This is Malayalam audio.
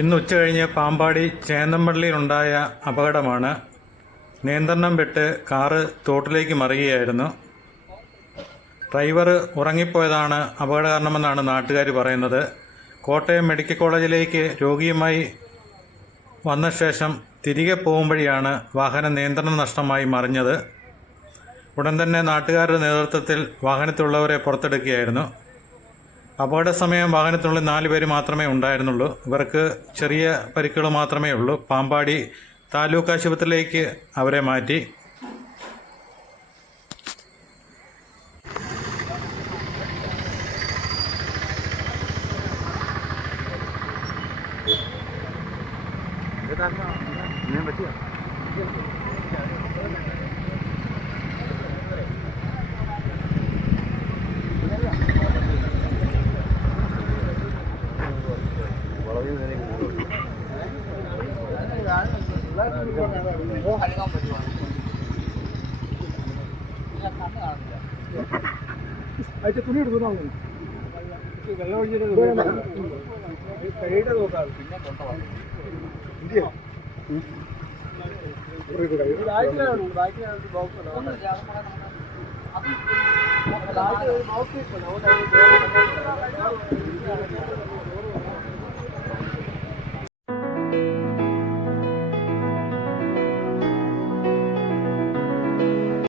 ഇന്ന് ഉച്ചകഴിഞ്ഞ് പാമ്പാടി ചേന്നമ്പള്ളിയിലുണ്ടായ അപകടമാണ്. നിയന്ത്രണം വിട്ട് കാറ് തോട്ടിലേക്ക് മറിയുകയായിരുന്നു. ഡ്രൈവർ ഉറങ്ങിപ്പോയതാണ് അപകട കാരണമെന്നാണ് നാട്ടുകാർ പറയുന്നത്. കോട്ടയം മെഡിക്കൽ കോളേജിലേക്ക് രോഗിയുമായി വന്ന ശേഷം തിരികെ പോകുമ്പോഴാണ് വാഹനം നിയന്ത്രണം നഷ്ടമായി മറിഞ്ഞത്. ഉടൻ തന്നെ നാട്ടുകാരുടെ നേതൃത്വത്തിൽ വാഹനത്തിലുള്ളവരെ പുറത്തെടുക്കുകയായിരുന്നു. അപകട സമയം വാഹനത്തിനുള്ളിൽ 4 പേര് മാത്രമേ ഉണ്ടായിരുന്നുള്ളൂ. ഇവർക്ക് ചെറിയ പരിക്കുകൾ മാത്രമേ ഉള്ളൂ. പാമ്പാടി താലൂക്ക് ആശുപത്രിയിലേക്ക് അവരെ മാറ്റി. തുണി എടുത്തു വെള്ളം ഒഴിച്ചിട്ട് കൈയുടെ നോക്കാം. ബോക്സ്